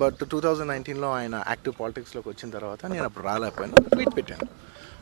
But two thousand నైన్టీన్లో ఆయన active పాలిటిక్స్లోకి వచ్చిన తర్వాత నేను అప్పుడు రాలేకపోయాను. ట్వీట్ పెట్టాను.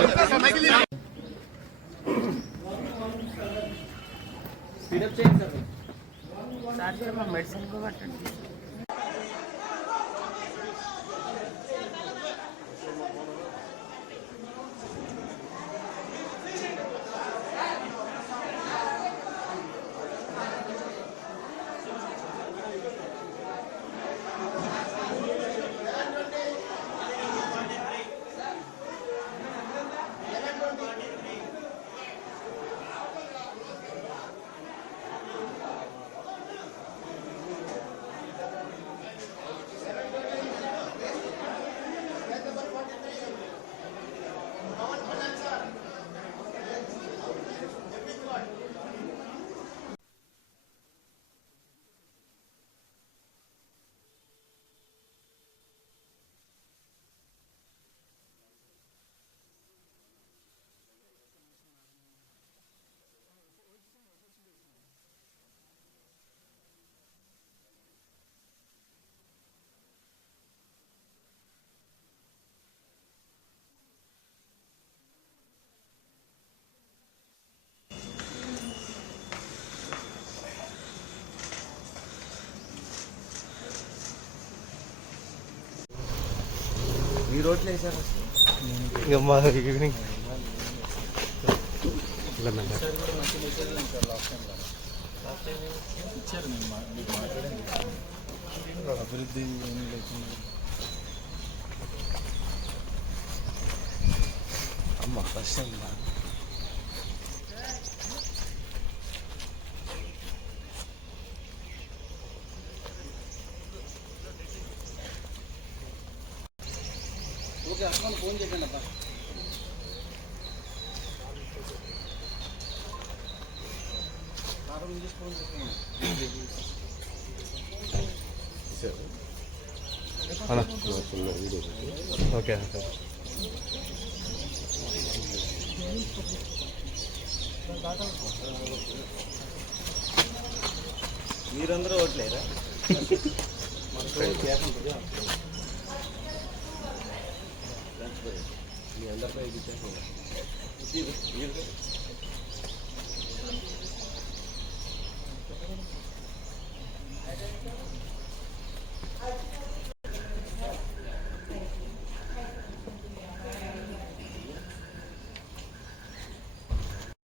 sir. Medicine కూడా ఈ రోడ్లో వేసారు? ఇక మా ఈవినింగ్ అభివృద్ధి ఏమీ లేకుండా అమ్మ ఫస్ట్ టైం ఓకే అసలు ఫోన్ చేయండి అబ్బా. ఫోన్ చేయండి. Okay okay. మీరందరూ ఓట్లేరా? మీ అందరిపై ఇది